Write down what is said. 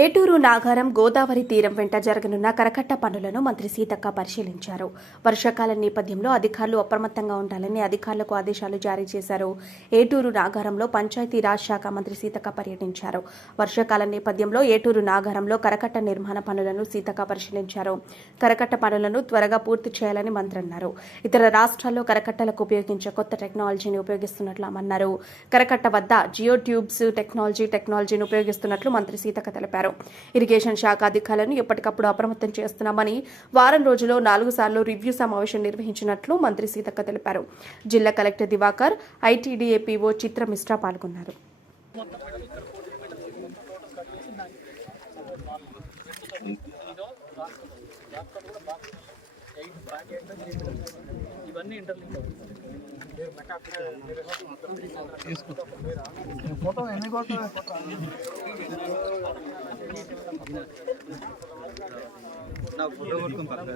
ఏటూరు నాగారం గోదావరి తీరం వెంట జరగనున్న కరకట్ట పనులను మంత్రి సీతక్క పరిశీలించారు. వర్షాకాలం నేపథ్యంలో అధికారులు అప్రమత్తంగా ఉండాలని అధికారులకు ఆదేశాలు జారీ చేశారు. ఏటూరు నాగారంలో పంచాయతీరాజ్ శాఖ మంత్రి సీతక్క పర్యటించారు. వర్షాకాలం నేపథ్యంలో ఏటూరు నాగారంలో కరకట్ట నిర్మాణ పనులను సీతక్క పరిశీలించారు. కరకట్ట పనులను త్వరగా పూర్తి చేయాలని మంత్రి అన్నారు ఇతర రాష్ట్రాల్లో కరకట్టలకు ఉపయోగించే కొత్త టెక్నాలజీని ఉపయోగిస్తున్నట్లు ఆమె అన్నారు కరకట్ట వద్ద జియో ట్యూబ్స్ టెక్నాలజీ టెక్నాలజీని ఉపయోగిస్తున్నట్లు మంత్రి సీతక్క తెలిపారు. ఇరిగేషన్ శాఖ అధికారులను ఎప్పటికప్పుడు అప్రమత్తం చేస్తున్నామని వారం రోజుల్లో నాలుగు సార్లు రివ్యూ సమావేశం నిర్వహించినట్లు మంత్రి సీతక్క తెలిపారు. జిల్లా collector Divakar ITDA PO Chitra Mishra పాల్గొన్నారు. ఇవన్నీ ఇంటర్లింక్ ఫోటో ఎన్ని ఫోటో నాకు ఫోటో కొట్టుకుని పక్కన